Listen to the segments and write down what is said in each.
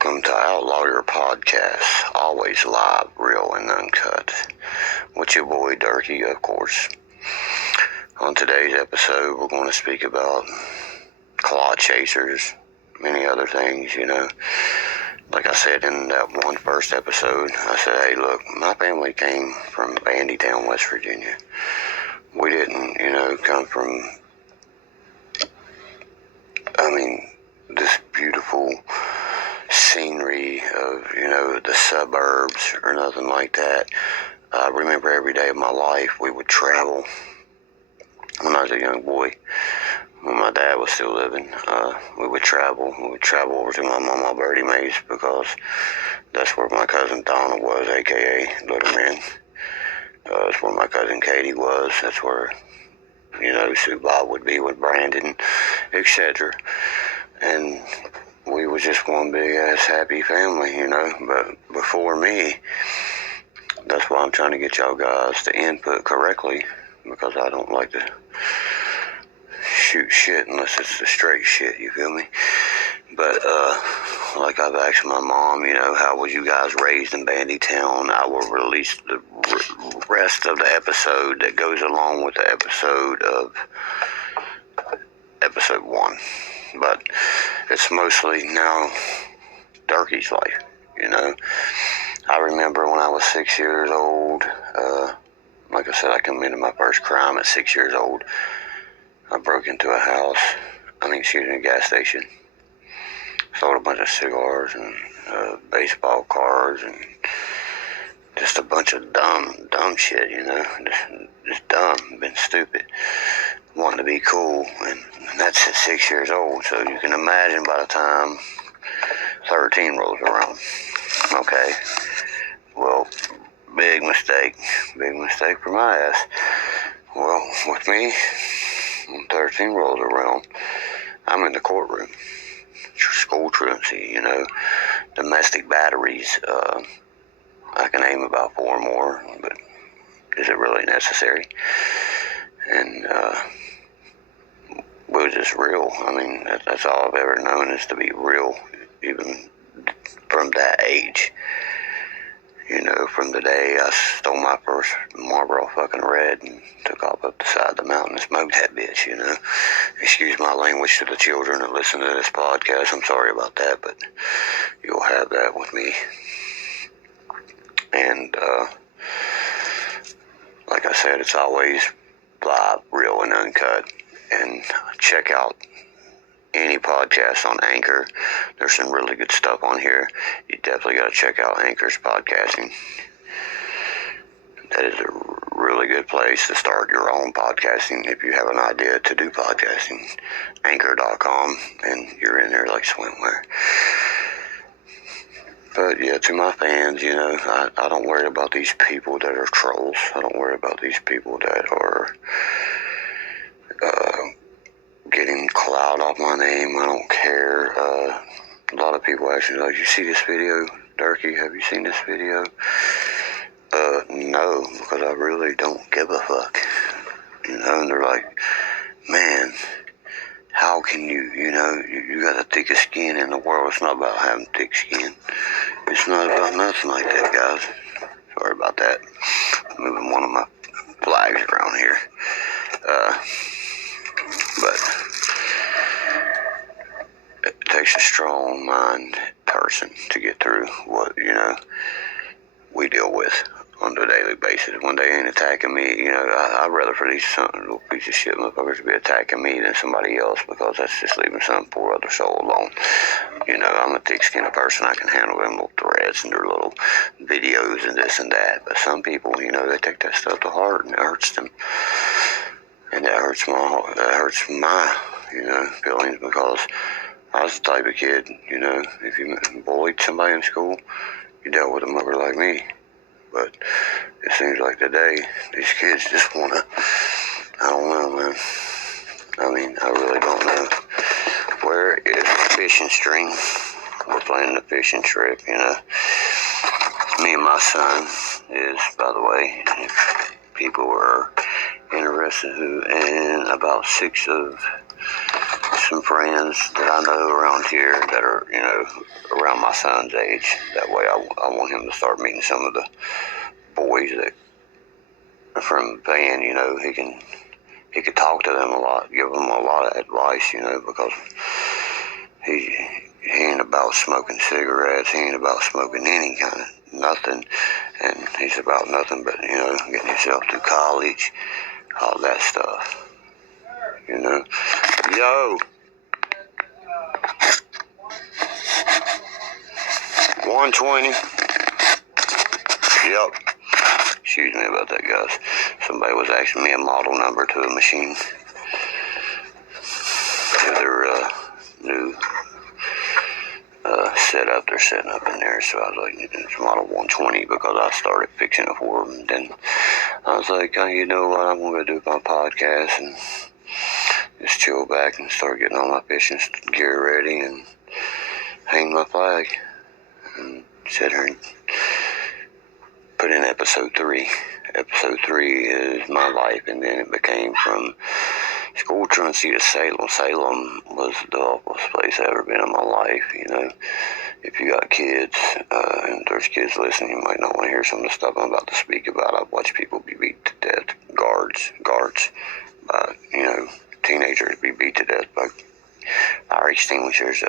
Welcome to Outlawyer Podcast, always live, real, and uncut. With your boy Derkie, of course. On today's episode, we're going to speak about clout chasers, many other things, Like I said in that first episode, I said, hey, look, my family came from Bandytown, West Virginia. We didn't, come from, this beautiful scenery of, the suburbs or nothing like that. I remember every day of my life we would travel. When I was a young boy, when my dad was still living, we would travel. We would travel over to my mama Birdie Mae's because that's where my cousin Donna was, a.k.a. Little Man. That's where my cousin Katie was. That's where, Sue Bob would be with Brandon, etc. And we was just one big-ass happy family, But before me, that's why I'm trying to get y'all guys to input correctly, because I don't like to shoot shit unless it's the straight shit, you feel me? But, like I've asked my mom, how was you guys raised in Bandytown? I will release the rest of the episode that goes along with the episode of episode 1. But it's mostly now Derkie's life, I remember when I was 6 years old, like I said, I committed my first crime at 6 years old. I broke into a a gas station, sold a bunch of cigars and baseball cards and just a bunch of dumb shit, just dumb, been stupid, wanting to be cool, and that's at 6 years old, so you can imagine by the time 13 rolls around. Okay, well, big mistake for my ass. Well, with me, when 13 rolls around, I'm in the courtroom. School truancy, domestic batteries. I can name about 4 more, but is it really necessary? And it was just real. That's all I've ever known, is to be real, even from that age. From the day I stole my first Marlboro fucking Red and took off up the side of the mountain and smoked that bitch, Excuse my language to the children that listen to this podcast. I'm sorry about that, but you'll have that with me. And, like I said, it's always live, real, and uncut. And check out any podcast on Anchor. There's some really good stuff on here. You definitely got to check out Anchor's podcasting. That is a really good place to start your own podcasting if you have an idea to do podcasting. Anchor.com, and you're in there like swimwear. But yeah, to my fans, I don't worry about these people that are trolls. I don't worry about these people that are getting clout off my name. I don't care. A lot of people actually like, you see this video, Derkie? Have you seen this video? No, because I really don't give a fuck. And they're like, man, how can you, you got the thickest skin in the world. It's not about having thick skin. It's not about nothing like that, guys. Sorry about that. I'm moving one of my flags around here. But it takes a strong mind person to get through what, we deal with on a daily basis. When they ain't attacking me, I'd rather for these little piece of shit motherfuckers to be attacking me than somebody else, because that's just leaving some poor other soul alone. I'm a thick-skinned person. I can handle them little threats and their little videos and this and that. But some people, they take that stuff to heart, and it hurts them. And that hurts my feelings, because I was the type of kid, if you bullied somebody in school, you dealt with a mother like me. But it seems like today, these kids just want to, I don't know, man. I really don't know. Where is the fishing string? We're planning a fishing trip, Me and my son is, by the way, if people are interested, and about 6 of some friends that I know around here that are, around my son's age. That way I want him to start meeting some of the boys that are from the band, he could talk to them a lot, give them a lot of advice, because he ain't about smoking cigarettes, he ain't about smoking any kind of nothing, and he's about nothing but, getting yourself through college, all that stuff, Yo! 120. Yep. Excuse me about that, guys. Somebody was asking me a model number to a machine. To their new setup they're setting up in there. So I was like, it's model 120 because I started fixing it for them. And then I was like, you know what? I'm going to do my podcast and just chill back and start getting all my fishing gear ready and hang my flag. And sit here and put in episode 3. Episode 3 is my life, and then it became from school truancy to Salem. Salem was the awfulest place I've ever been in my life, If you got kids, and there's kids listening, you might not want to hear some of the stuff I'm about to speak about. I've watched people be beat to death, guards, by, teenagers be beat to death by fire extinguishers,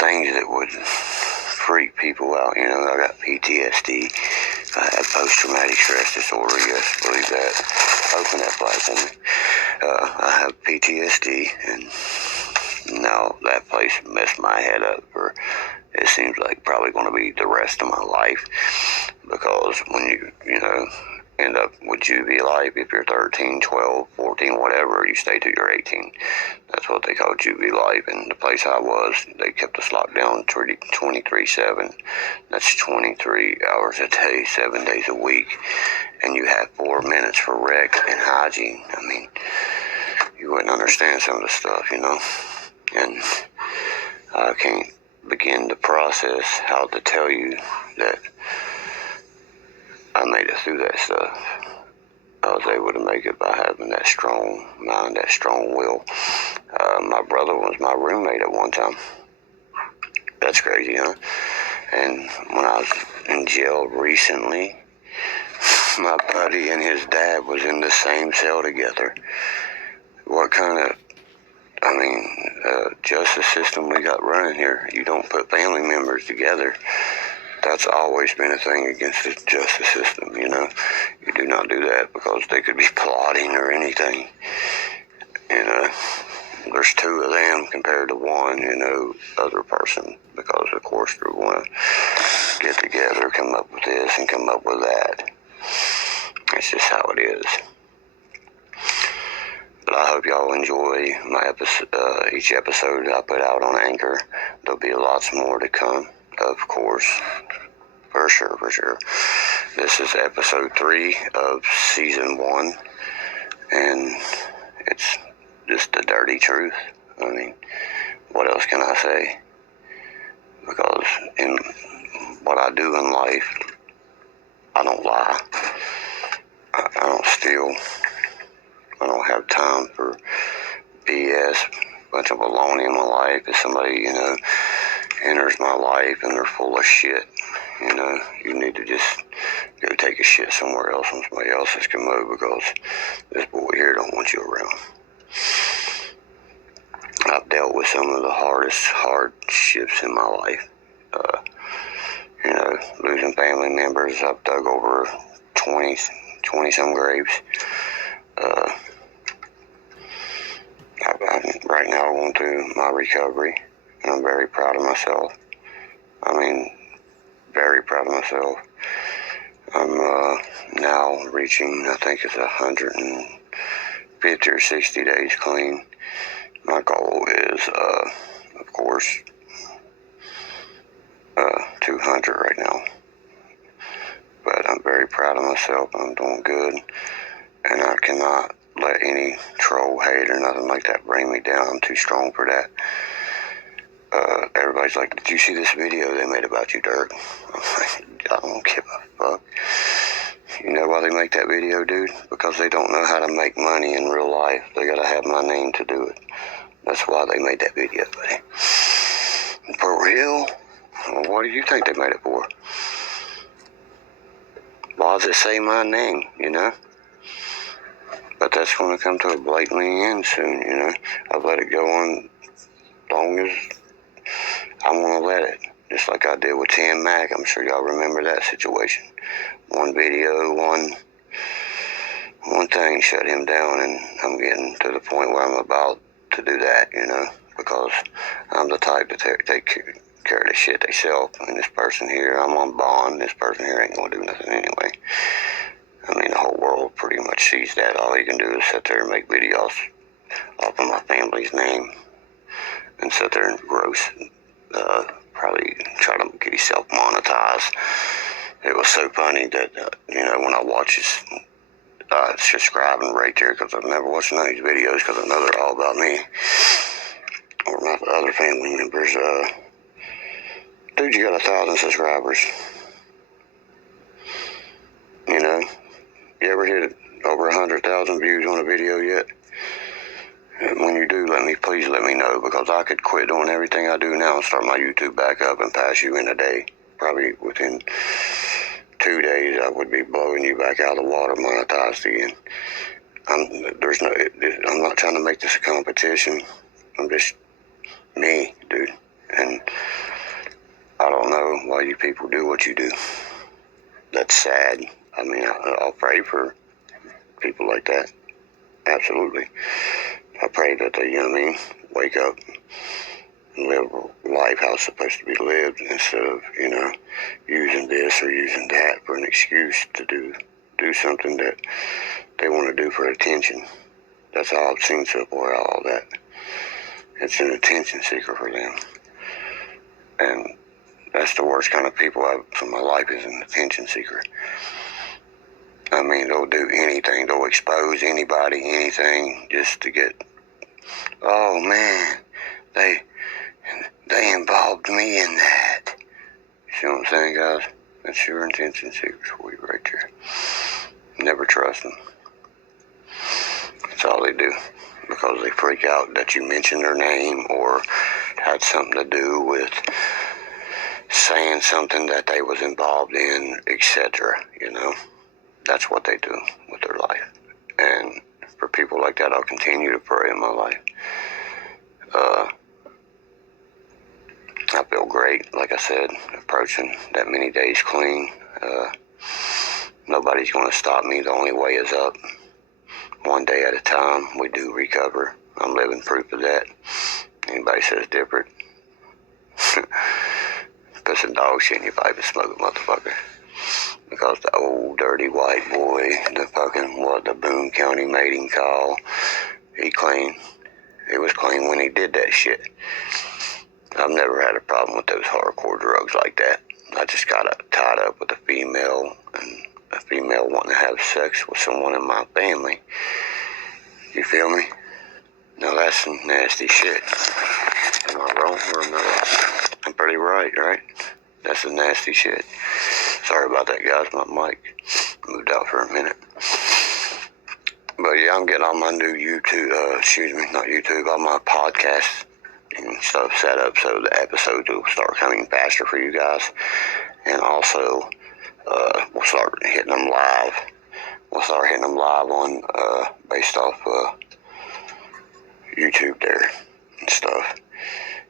things that would freak people out, I got PTSD, I had post-traumatic stress disorder, yes, believe that, open that flag for me, I have PTSD, and now that place messed my head up for, it seems like probably going to be the rest of my life, because when you end up with juvie life, if you're 13, 12, 14, whatever, you stay till you're 18. That's what they call juvie life. And the place I was, they kept us locked down 23/7. That's 23 hours a day, 7 days a week. And you have 4 minutes for rec and hygiene. I mean, you wouldn't understand some of the stuff, And I can't begin to process how to tell you that I made it through that stuff. I was able to make it by having that strong mind, that strong will. My brother was my roommate at one time. That's crazy, huh? And when I was in jail recently, my buddy and his dad was in the same cell together. What kind of, justice system we got running here? You don't put family members together. That's always been a thing against the justice system, You do not do that because they could be plotting or anything. There's 2 of them compared to 1, other person, because of course they're going to get together, come up with this and come up with that. It's just how it is. But I hope y'all enjoy my episode, each episode I put out on Anchor. There'll be lots more to come, of course. For sure. This is episode 3 of season 1, and it's just the dirty truth. What else can I say? Because in what I do in life, I don't lie. I don't steal. I don't have time for BS, bunch of baloney in my life. If somebody, enters my life and they're full of shit, you need to just go take a shit somewhere else on somebody else's commode, because this boy here don't want you around. I've dealt with some of the hardships in my life. Losing family members. I've dug over 20 some graves. I'm right now going through my recovery, and I'm very proud of myself. Very proud of myself. I'm now reaching, I think it's 150 or 60 days clean. My goal is, of course, 200 right now. But I'm very proud of myself. I'm doing good, and I cannot let any troll, hate, or nothing like that bring me down. I'm too strong for that. Everybody's like, did you see this video they made about you, Dirk? I'm like, I don't give a fuck. You know why they make that video, dude? Because they don't know how to make money in real life. They gotta have my name to do it. That's why they made that video, buddy. For real? Well, what do you think they made it for? Why does it say my name, you know? But that's going to come to a blatantly end soon, you know? I've let it go on long as I want to let it. Just like I did with Tim Mack. I'm sure y'all remember that situation. One video, one thing shut him down, and I'm getting to the point where I'm about to do that, you know? Because I'm the type that take care of the shit themselves. And this person here, I'm on bond. This person here ain't going to do nothing anyway. I mean, the whole world pretty much sees that. All he can do is sit there and make videos off of my family's name and sit there and gross, probably try to get himself monetized. It was so funny that, you know, when I watch his subscribing right there, because I've never watched none of these videos because I know they're all about me or my other family members. Dude, you got 1,000 subscribers. You know, you ever hit over 100,000 views on a video yet? When you do, please let me know, because I could quit doing everything I do now and start my YouTube back up and pass you in a day. Probably within 2 days, I would be blowing you back out of the water, monetized again. I'm not trying to make this a competition. I'm just me, dude. And I don't know why you people do what you do. That's sad. I mean, I'll pray for people like that. Absolutely. I pray that they, you know what I mean, wake up and live life how it's supposed to be lived, instead of, you know, using this or using that for an excuse to do something that they want to do for attention. That's all I've seen so far, all that. It's an attention seeker for them. And that's the worst kind of people from my life, is an attention seeker. I mean, they'll do anything. They'll expose anybody, anything, just to get, oh man, they involved me in that. You see what I'm saying, guys? That's your attention seekers for you right there. Never trust them. That's all they do. Because they freak out that you mentioned their name or had something to do with saying something that they was involved in, etc. You know? That's what they do with their life. And for people like that, I'll continue to pray in my life. I feel great, like I said, approaching that many days clean. Nobody's going to stop me. The only way is up. One day at a time. We do recover. I'm living proof of that. Anybody says different, put some dog shit in your pipe and smoke it, motherfucker. Because the old dirty white boy, the Boone County mating call, he clean. He was clean when he did that shit. I've never had a problem with those hardcore drugs like that. I just got tied up with a female, and a female wanting to have sex with someone in my family. You feel me? Now that's some nasty shit. Am I wrong or am I right? I'm pretty right? That's some nasty shit. Sorry about that, guys. My mic moved out for a minute. But yeah, I'm getting all my new all my podcasts and stuff set up so the episodes will start coming faster for you guys. And also, we'll start hitting them live. We'll start hitting them live on, based off, YouTube there and stuff.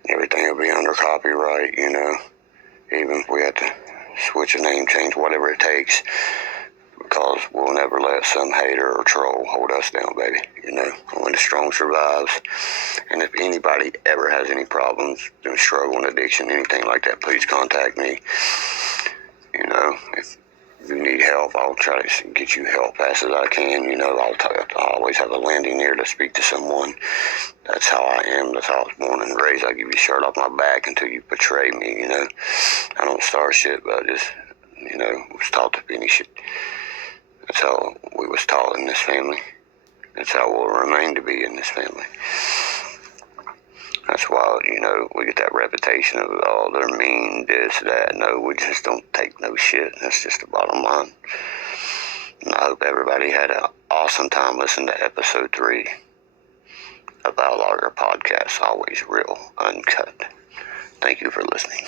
Everything will be under copyright, you know. Even if we have to switch a name change, whatever it takes. Because we'll never let some hater or troll hold us down, baby. You know, only the strong survives. And if anybody ever has any problems, doing struggle and addiction, anything like that, please contact me. You know, if you need help, I'll try to get you help fast as I can. You know, I'll always have a lending ear to speak to someone. That's how I am. That's how I was born and raised. I give you shirt off my back until you betray me, you know. I don't start shit, but I just, you know, was taught to finish shit. That's how we was taught in this family. That's how we'll remain to be in this family. That's why, you know, we get that reputation of, oh, they're mean, this, that. No, we just don't take no shit. That's just the bottom line. And I hope everybody had an awesome time listening to episode 3. of Outlawyer podcast, always real, uncut. Thank you for listening.